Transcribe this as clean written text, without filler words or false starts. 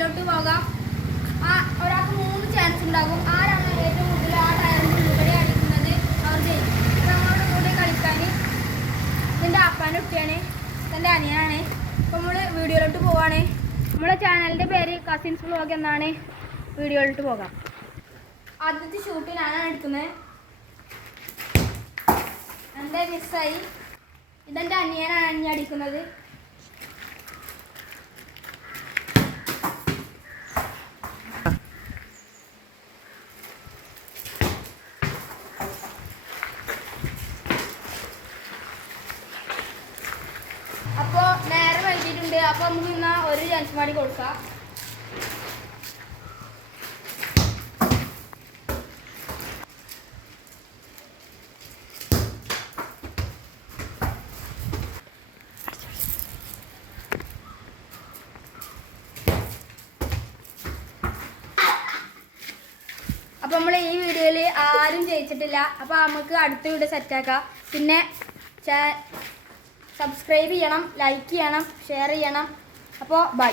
വീഡിയോയിലോട്ട് പോകാം. ഒരാൾക്ക് 3 ചാൻസ് ഉണ്ടാകും. ആരാണ് ഏറ്റവും കൂടുതൽ ആ ടയറിൻ്റെ ഉള്ളിൽ അടിക്കുന്നത് അവർ ചെയ്യും. അപ്പോൾ നമ്മളോട് കൂടെ കളിക്കാൻ ഇതിൻ്റെ അപ്പാൻ്റെ കുട്ടിയാണ്, എൻ്റെ അനിയനാണ്. അപ്പോൾ നമ്മൾ വീഡിയോയിലോട്ട് പോവാണ്. നമ്മുടെ ചാനലിൻ്റെ പേര് കസിൻസ് വ്ലോഗ് എന്നാണ്. വീഡിയോയിലോട്ട് പോകാം. ആദ്യത്തെ ഷൂട്ട് ഞാനാണ് എടുക്കുന്നത്. എൻ്റെ മിസ്സായി. ഇതെൻ്റെ അനിയനാണ് ഇനി അടിക്കുന്നത്. അപ്പോൾ നേരെ വൈകിട്ടുണ്ട്. അപ്പോൾ നമുക്ക് ഇന്ന് ഒരു ചാൻസ് മാടി കൊടുക്കാം. അപ്പോൾ നമ്മൾ ഈ വീഡിയോയിൽ ആരും ജയിച്ചിട്ടില്ല. അപ്പോൾ നമുക്ക് അടുത്ത വീഡിയോ സെറ്റാക്കാം. പിന്നെ സബ്സ്ക്രൈബ് ചെയ്യണം, ലൈക്ക് ചെയ്യണം, ഷെയർ ചെയ്യണം. അപ്പോൾ ബൈ.